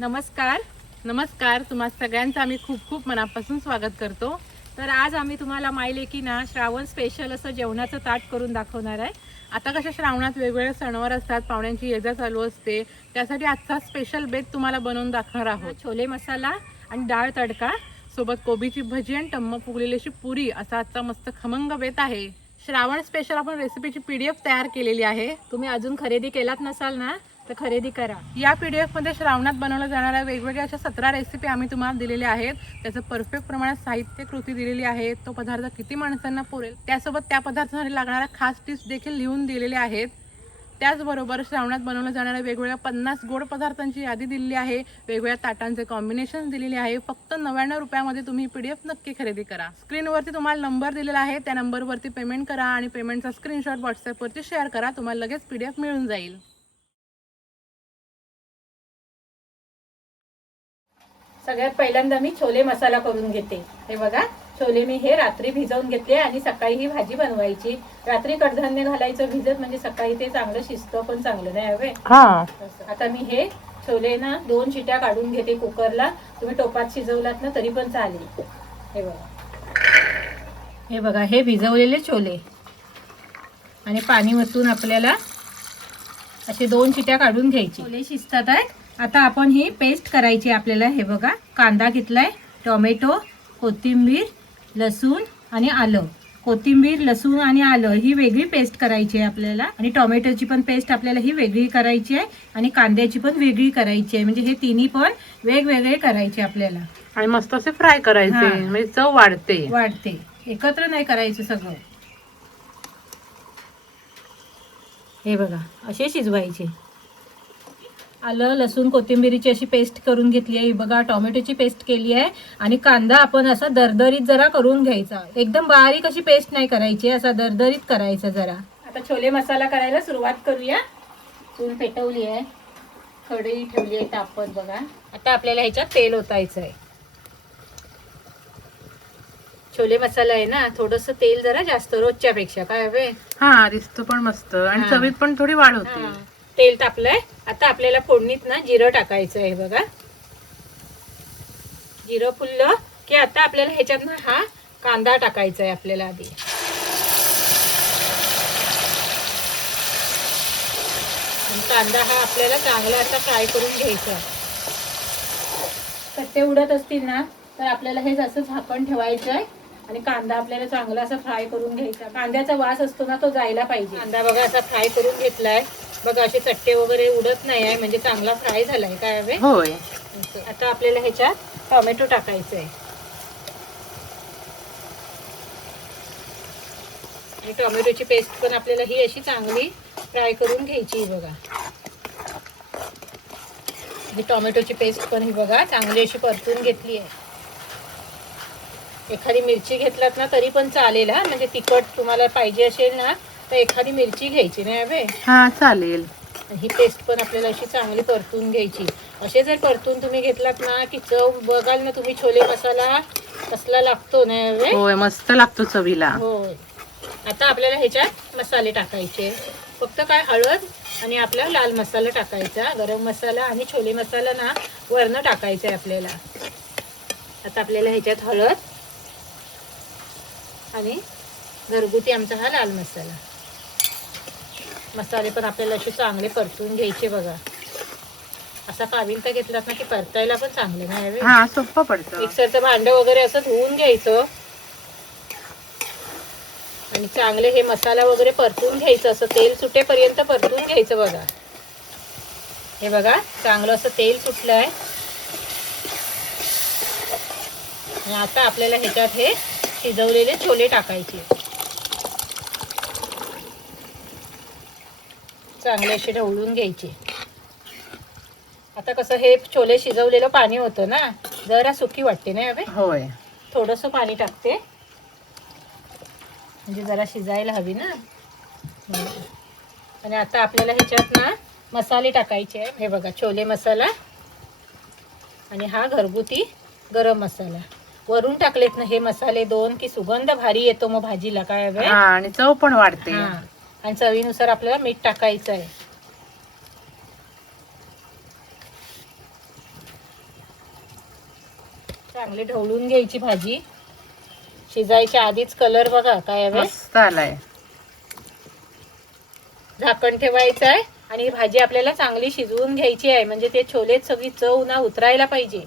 नमस्कार नमस्कार, तुम्हा सगळ्यांचं आम्ही खूप खूप मनापासून स्वागत करतो. तर आज आम्ही तुम्हाला मायलेकी ना श्रावण स्पेशल असं जेवणाचं ताट करून दाखवणार आहे. आता कशा श्रावणात वेगवेगळे सणवार असतात, पाहुण्यांची ये-जा चालू असते, त्यासाठी आजचा स्पेशल बेत तुम्हाला बनवून दाखवणार आहोत. छोले मसाला आणि डाळ तडका सोबत कोबीची भजी आणि टम्म फुगलेली अशी पुरी असा आजचा मस्त खमंग बेत आहे. श्रावण स्पेशल आपण रेसिपीची PDF तयार केलेली आहे. तुम्ही अजून खरेदी केलात नसाल ना तर खरेदी करा. या PDF मध्ये श्रावणात बनवल्या जाणाऱ्या वेगवेगळ्या अशा 17 रेसिपी आम्ही तुम्हाला दिलेल्या आहेत. त्याचं परफेक्ट प्रमाणात साहित्य कृती दिलेली आहे. तो पदार्थ किती माणसांना पुरेल त्यासोबत त्या पदार्थासाठी लागणाऱ्या खास टिप्स देखील लिहून दिलेल्या आहेत. त्याचबरोबर श्रावणात बनवल्या जाणाऱ्या वेगवेगळ्या 50 गोड पदार्थांची यादी दिलेली आहे. वेगवेगळ्या ताटांचे कॉम्बिनेशन दिलेले आहे. फक्त 99 रुपयामध्ये तुम्ही PDF नक्की खरेदी करा. स्क्रीनवरती तुम्हाला नंबर दिलेला आहे, त्या नंबरवरती पेमेंट करा आणि पेमेंटचा स्क्रीनशॉट व्हॉट्सअपवरती शेअर करा. तुम्हाला लगेच PDF मिळून जाईल. सगळ्यात पहिल्यांदा मी छोले मसाला करून घेते. हे बघा, छोले मी हे रात्री भिजवून घेतले आणि सकाळी ही भाजी बनवायची. रात्री कडधान्य घालायचं भिजत, म्हणजे सकाळी ते चांगलं शिजतं पण चांगलं नाही हवे. आता मी हे छोले ना 2 शिट्या काढून घेते कुकरला. तुम्ही टोपात शिजवलात ना तरी पण चालेल. हे बघा हे भिजवलेले छोले आणि पाणी वतून आपल्याला असे 2 शिट्या काढून घ्यायची. छोले शिजतात आहे. आता आपण ही पेस्ट करायची आपल्याला. हे बघा, कांदा घेतलाय, टोमॅटो, कोथिंबीर, लसूण आणि आलं. कोथिंबीर, लसूण आणि आलं ही वेगळी पेस्ट करायची आहे आपल्याला, आणि टोमॅटोची पण पेस्ट आपल्याला ही वेगळी करायची आहे, आणि कांद्याची पण वेगळी करायची आहे. म्हणजे हे तिन्ही पण वेगवेगळे करायचे आपल्याला, आणि मस्त असे फ्राय करायचे, म्हणजे चव वाढते. एकत्र नाही करायचं सगळं. हे बघा असे शिजवायचे. आलं, लसूण, कोथिंबीरीची अशी पेस्ट करून घेतली आहे. बघा, टोमॅटोची पेस्ट केली आहे, आणि कांदा आपण असा दरदरीत जरा करून घ्यायचा. एकदम बारीक अशी पेस्ट नाही करायची, असा दरदरीत करायचा जरा. आता छोले मसाला करायला सुरुवात करूया. चूल पेटवली आहे, कढई ठेवली आहे तापत. बघा, आता आपल्याला ह्याच्यात तेल ओतायचं आहे. छोले मसाला आहे ना, थोडस तेल जरा जास्त रोजच्या पेक्षा. काय हवे? हा, दिसतो पण मस्त आणि चवीत पण थोडी वाढ होते. तेल तापलंय. आता आपल्याला फोडणीत ना जिरं टाकायचं आहे. बघा, जिरं फुललं की आता आपल्याला ह्याच्यात ना हा कांदा टाकायचा आहे आपल्याला आधी. कांदा हा आपल्याला चांगला असा फ्राय करून घ्यायचा. कट्टे उडत असतील ना तर आपल्याला हे जसं झाकण ठेवायचं आहे, आणि कांदा आपल्याला चांगला असा फ्राय करून घ्यायचा. कांद्याचा वास असतो ना तो जायला पाहिजे. कांदा बघा असा फ्राय करून घेतलाय. बघा असे चट्टे वगैरे उडत नाही आहे, म्हणजे चांगला फ्राय झालाय. काय हवे? होय. आता आपल्याला ह्याच्यात टोमॅटो टाकायचं आहे, आणि टोमॅटोची पेस्ट पण आपल्याला ही अशी चांगली फ्राय करून घ्यायची. बघा, ही टोमॅटोची पेस्ट पण ही बघा चांगली अशी परतून घेतली आहे. एखादी मिरची घेतलात ना तरी पण चालेल. हा, म्हणजे तिखट तुम्हाला पाहिजे असेल ना तर एखादी मिरची घ्यायची. नाही हवे? हा, चालेल. ही पेस्ट पण आपल्याला अशी चांगली परतून घ्यायची. असे जर परतून तुम्ही घेतलात ना की चव बघाल ना तुम्ही, छोले मसाला कसला लागतो. नाही हवे? होय, मस्त लागतो चवीला. होय. आता आपल्याला ह्याच्यात मसाले टाकायचे. फक्त काय, हळद आणि आपला लाल मसाला टाकायचा, गरम मसाला आणि छोले मसाला ना वरनं टाकायचा आहे आपल्याला. आता आपल्याला ह्याच्यात हळद आणि घरगुती आमचा हा लाल मसाला. मसाले पण आपल्याला असे चांगले परतून घ्यायचे. बघा, असा पाविलता घेतलात ना की परतायला पण चांगले. नाही? हा, सोपं पडतं. मिक्सरचं भांडं वगैरे असं धुवून घ्यायचं, आणि चांगले हे मसाला वगैरे परतून घ्यायचं. असं तेल सुटेपर्यंत परतून घ्यायचं. बघा, हे बघा चांगलं असं तेल सुटलंय. आणि आता आपल्याला ह्याच्यात हे शिजवलेले छोले टाकायचे. चांगले असे ढवळून घ्यायचे. आता कसं हे छोले शिजवलेलं पाणी होतं ना, जरा सुकी वाटते. नाही हवे? होय. थोडंसं पाणी टाकते, म्हणजे जरा शिजायला हवी ना. आणि आता आपल्याला ह्याच्यात ना मसाले टाकायचे आहे. हे बघा, छोले मसाला आणि हा घरगुती गरम मसाला. वरून टाकलेत ना हे मसाले 2 की सुगंध भारी येतो मग भाजीला. काय हवे? आणि चव पण वाढते. आणि चवीनुसार आपल्याला मीठ टाकायचं आहे. चांगली ढवळून घ्यायची भाजी. शिजायच्या आधीच कलर बघा काय आहे, मस्त आलाय. झाकण ठेवायचं आहे आणि ही भाजी आपल्याला चांगली शिजवून घ्यायची आहे, म्हणजे ते छोलेत सगळी चव ना उतरायला पाहिजे.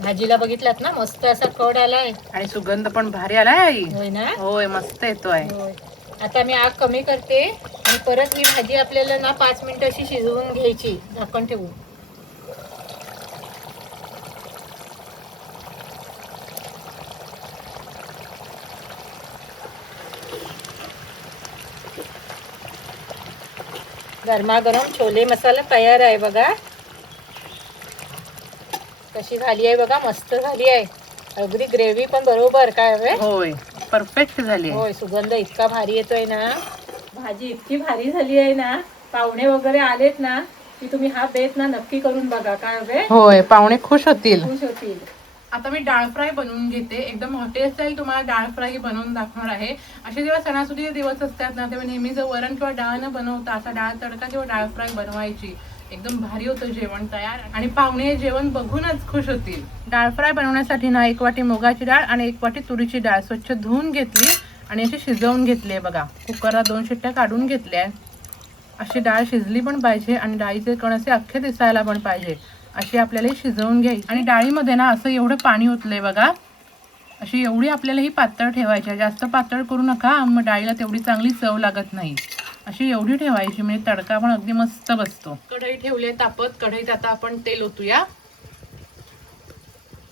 भाजीला बघितलात ना मस्त असा कड आलाय आणि सुगंध पण भारी आलाय आई. होय ना. होय मस्त येतोय. होय. आता मी आग कमी करते आणि परत ही भाजी आपल्याला ना 5 मिनिटं अशी शिजवून घ्यायची झाकण ठेवून. गरमागरम छोले मसाला तयार आहे बघा. कशी झाली आहे बघा, मस्त झाली आहे. अगदी ग्रेव्ही पण बरोबर काय हवे. होय परफेक्ट झाली. होय सुगंध इतका भारी येतोय ना, भाजी इतकी भारी झाली आहे ना. पाहुणे वगैरे आलेत ना की तुम्ही हा बेत ना नक्की करून बघा काय हवे. होय पाहुणे खुश होतील. खुश होतील. आता मी डाळ फ्राय बनवून घेते. एकदम हॉटेल स्टाईल तुम्हाला डाळ फ्राय बनवून दाखवणार आहे. असे जेव्हा सणासुदीचे दिवस असतात ना तेव्हा नेहमी जर वरण किंवा डाळ न बनवता असा डाळ तडका किंवा डाळ फ्राय बनवायची. एकदम भारी होतं जेवण तयार आणि पाहुणे जेवण बघूनच खुश होतील. डाळ फ्राय बनवण्यासाठी ना 1 वाटी मुगाची डाळ आणि 1 वाटी तुरीची डाळ स्वच्छ धुवून घेतली आणि अशी शिजवून घेतली आहे बघा. कुकरला 2 शिट्ट्या काढून घेतल्या. अशी डाळ शिजली पण पाहिजे आणि डाळीचे कण असे अख्खे दिसायला पण पाहिजे अशी आपल्याला शिजवून घ्यायची. आणि डाळीमध्ये ना असं एवढं पाणी ओतलंय बघा. अशी एवढी आपल्याला ही पातळ ठेवायची. जास्त पातळ करू नका, मग डाळीला तेवढी चांगली चव लागत नाही. अशी एवढी ठेवायची म्हणजे तडका पण अगदी मस्त बसतो. कढई ठेवली तापत. कढईत आता आपण तेल ओतूया.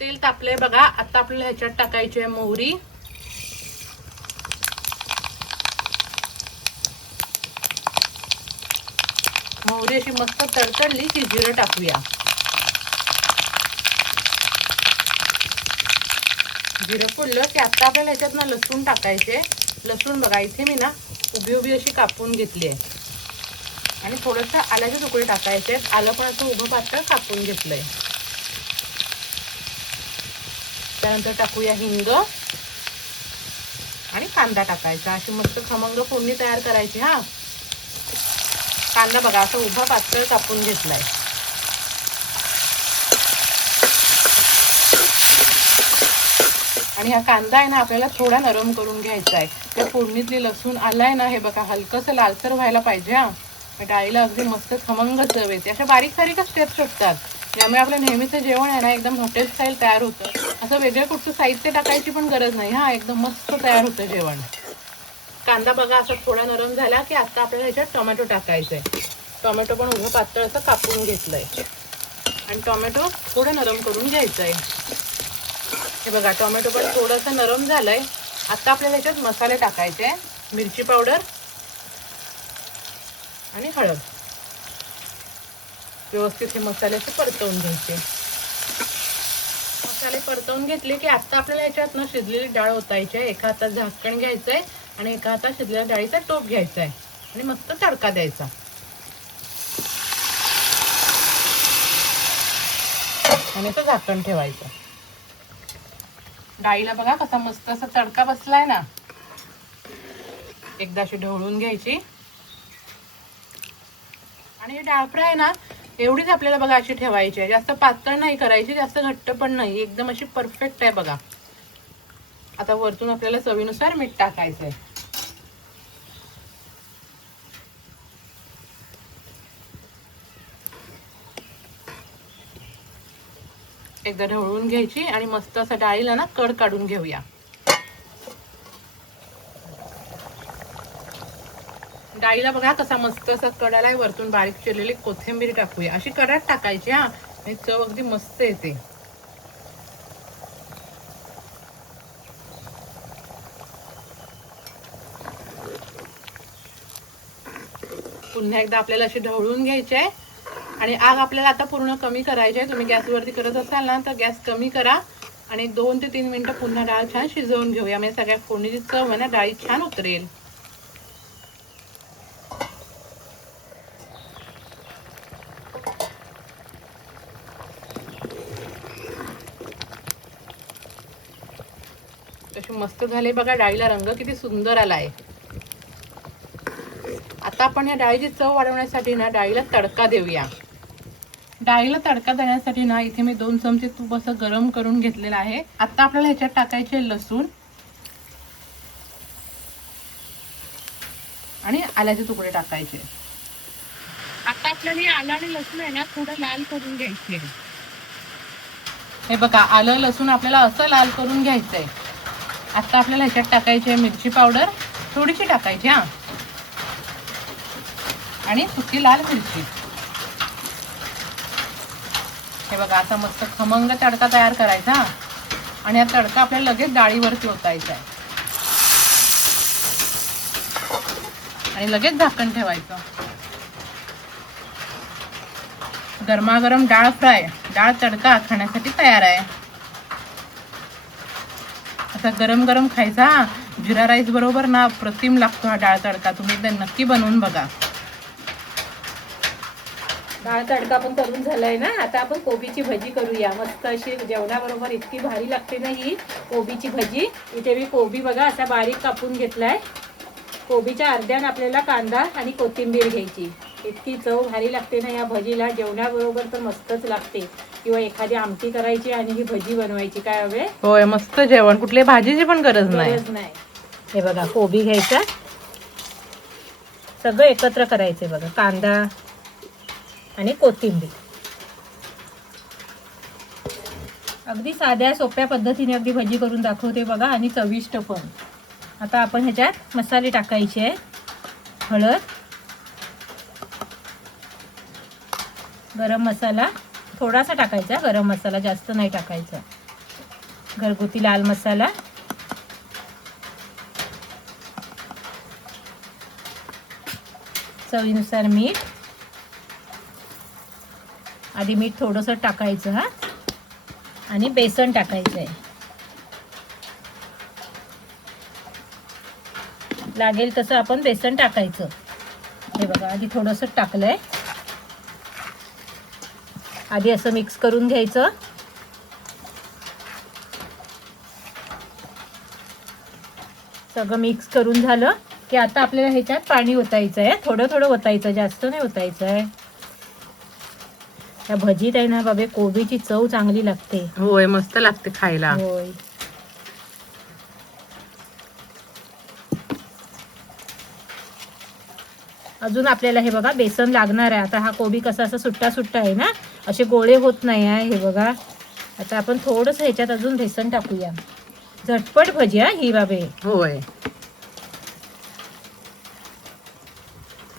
तेल तापलंय बघा. आता आपल्याला ह्याच्यात टाकायची आहे मोहरी. मोहरी अशी मस्त तडतडली की जिरं टाकूया. जिरं फुललं की आता आपल्याला ह्याच्यात ना लसूण टाकायचे. लसूण बघा इथे मी ना उभी उभी अशी कापून घेतली आहे आणि थोडंसं आल्याचे तुकडे टाकायचे. आलं पण असं उभं पातळ कापून घेतलंय. त्यानंतर टाकूया हिंग आणि कांदा टाकायचा. अशी मस्त खमंग फोडणी तयार करायची. हा कांदा बघा असं उभा पातळ कापून घेतलाय. आणि हा कांदा आहे ना आपल्याला थोडा नरम करून घ्यायचा आहे. त्या फोडणीतली लसूण आलाय ना हे बघा हलकंसं लालसर व्हायला पाहिजे. हा डाळीला अगदी मस्त खमंग चव येते. अशा बारीक सारीक स्टेप्स असतात यामुळे आपलं नेहमीचं जेवण आहे ना एकदम हॉटेल स्टाईल तयार होतं. असं वेगळं कुठचं साहित्य टाकायची पण गरज नाही. हा एकदम मस्त तयार होतं जेवण. कांदा बघा असं थोडा नरम झाला की आता आपल्याला ह्याच्यात टोमॅटो टाकायचंय. टोमॅटो पण उभं पातळ असं कापून घेतलंय आणि टोमॅटो थोडं नरम करून घ्यायचंय. हे बघा टोमॅटो पण थोडंसं नरम झालंय. आता आपल्याला ह्याच्यात मसाले टाकायचे. मिरची पावडर आणि हळद. व्यवस्थित हे मसाले असे परतवून घ्यायचे. मसाले परतवून घेतले की आता आपल्याला ह्याच्यात ना शिजलेली डाळ ओतायची आहे. एका हातात झाकण घ्यायचंय आणि एका हातात शिजलेल्या डाळीचा टोप घ्यायचा आहे आणि मस्त तडका द्यायचा. आणि तो झाकण ठेवायचं. डाळीला बघा कसा मस्त असा तडका बसलाय ना. एकदा अशी ढवळून घ्यायची. आणि डाळ फ्राय ना एवढीच आपल्याला बघा अशी ठेवायची आहे. जास्त पातळ नाही करायची, जास्त घट्ट पण नाही. एकदम अशी परफेक्ट आहे बघा. आता वरतून आपल्याला चवीनुसार मीठ टाकायचंय. एकदा ढवळून घ्यायची आणि मस्त असं डाळीला ना कड काढून घेऊया. डाळीला बघा कसा मस्त असा कड आलाय. वरतून बारीक चिरलेली कोथिंबीर टाकूया. अशी कडात टाकायची. हा आणि चव अगदी मस्त येते. पुन्हा एकदा आपल्याला अशी ढवळून घ्यायची आहे आणि आग आपल्याला आता पूर्ण कमी करायची आहे. तुम्ही गॅसवरती करत असाल ना तर गॅस कमी करा आणि 2 ते 3 मिनिटं पुन्हा डाळ छान शिजवून घेऊया. म्हणजे सगळ्या फोडणीची चव आहे ना डाळी छान उतरेल. कसे मस्त झाले बघा. डाळीला रंग किती सुंदर आलाय. आता आपण या डाळीची चव वाढवण्यासाठी ना डाळीला तडका देऊया. डाळीला तडका देण्यासाठी ना इथे मी 2 चमचे तूप असं गरम करून घेतलेलं आहे. आता आपल्याला ह्याच्यात टाकायचे लसूण आणि आल्याचे तुकडे टाकायचे. आता आपल्याला आलं आणि लसूण आहे ना थोडं लाल करून घ्यायचे. हे बघा, आलं लसूण आपल्याला असं लाल करून घ्यायचंय. आता आपल्याला ह्याच्यात टाकायची मिरची पावडर थोडीशी टाकायची हा, आणि सुकी लाल मिरची. हे बघा, आता मस्त खमंग तडका तयार करायचा आणि हा तडका आपल्याला लगेच डाळीवरती ओतायचा आहे आणि लगेच झाकण ठेवायचं. गरमागरम डाळ फ्राय, डाळ तडका खाण्यासाठी तयार आहे. आता गरम गरम खायचा. जिरा राईस बरोबर ना अप्रतिम लागतो हा डाळ तडका. तुम्ही एकदा नक्की बनवून बघा. डाळ तडका पण करून झालाय ना. आता आपण कोबीची भजी करूया. मस्त अशी जेवणाबरोबर इतकी भारी लागते ना ही कोबीची भजी. इथे मी कोबी बघा असा बारीक कापून घेतलाय. कोबीच्या अर्ध्यान आपल्याला कांदा आणि कोथिंबीर घ्यायची. इतकी चव भारी लागते ना या भजीला. जेवणाबरोबर तर मस्तच लागते. किंवा एखादी आमटी करायची आणि ही भजी बनवायची. काय हवे? होय, मस्त जेवण. कुठली भाजीची पण गरज नाही. हे बघा, कोबी घ्यायचा, सगळं एकत्र करायचे बघा. कांदा आणि कोथिंबीर अगदी साध्या सोप्या पद्धतीने अगदी भजी करून दाखवते बघा, आणि चविष्ट पण. आता आपण ह्याच्यात मसाले टाकायचे. हळद, गरम मसाला थोडासा टाकायचा. गरम मसाला जास्त नाही टाकायचा. घरगुती लाल मसाला, चवीनुसार मीठ. आधी मीठ थोडंसं टाकायचं हा, आणि बेसन टाकायचं आहे. लागेल तसं आपण बेसन टाकायचं. हे बघा, आधी थोडंसं टाकलंय. आधी असं मिक्स करून घ्यायचं. सगळं मिक्स करून झालं की आता आपल्याला ह्याच्यात पाणी ओतायचं आहे. थोडं थोडं ओतायचं, जास्त नाही ओतायचं आहे. त्या भजीत आहे ना बाबे, कोबीची चव चांगली लागते. होय, मस्त लागते खायला. होय. अजून आपल्याला हे बघा बेसन लागणार आहे. आता हा कोबी कसा असा सुट्टा सुट्टा आहे ना, असे गोळे होत नाही आहे. हे बघा, आता आपण थोडंसं ह्याच्यात अजून बेसन टाकूया. झटपट भजी हा ही बाबे. होय,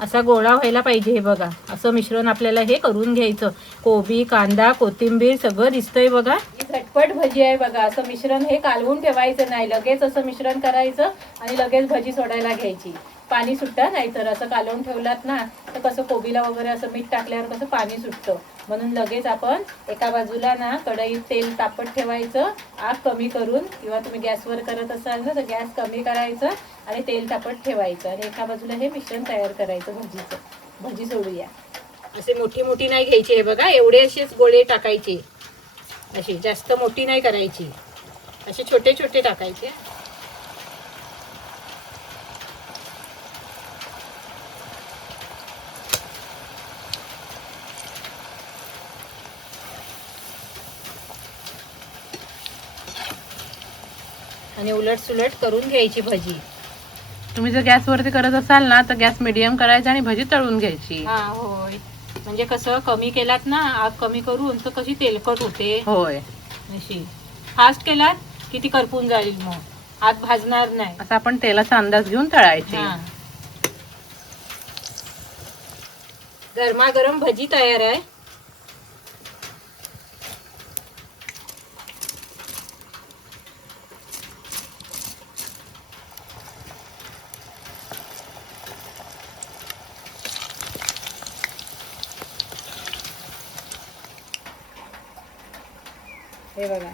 असा गोळा व्हायला पाहिजे. हे बघा, असं मिश्रण आपल्याला हे करून घ्यायचं. कोबी, कांदा, कोथिंबीर सगळं दिसतंय बघा. ही झटपट भजी आहे बघा. असं मिश्रण हे कालवून ठेवायचं नाही. लगेच असं मिश्रण करायचं आणि लगेच भजी सोडायला घ्यायची. पाणी सुटतं, नाही तर असं कालवून ठेवलात ना तर कसं कोबीला वगैरे असं मीठ टाकल्यावर कसं पाणी सुटतं. म्हणून लगेच आपण एका बाजूला ना कढईत तेल तापत ठेवायचं, आग कमी करून. किंवा तुम्ही गॅसवर करत असाल ना तर गॅस कमी करायचं आणि तेल तापत ठेवायचं, आणि एका बाजूला हे मिश्रण तयार करायचं भजीचं. भजी सोडूया. असे मोठी मोठी नाही घ्यायची. हे बघा, एवढे असेच गोळे टाकायचे. अशी जास्त मोठी नाही करायची, असे छोटे छोटे टाकायचे. आणि उलट सुलट करून घ्यायची भजी. तुम्ही जर गॅसवरती करत असाल ना तर गॅस मीडियम करायचा आणि भजी तळून घ्यायची. हा, होय. म्हणजे कसं कमी केलात ना, आग कमी करून, तर कशी तेलकट होते. होय, अशी फास्ट केलात की ती करपून जाईल, मग हात भाजणार नाही. असं आपण तेलाचा अंदाज घेऊन तळायची. गरमागरम भजी तयार आहे. हे बघा,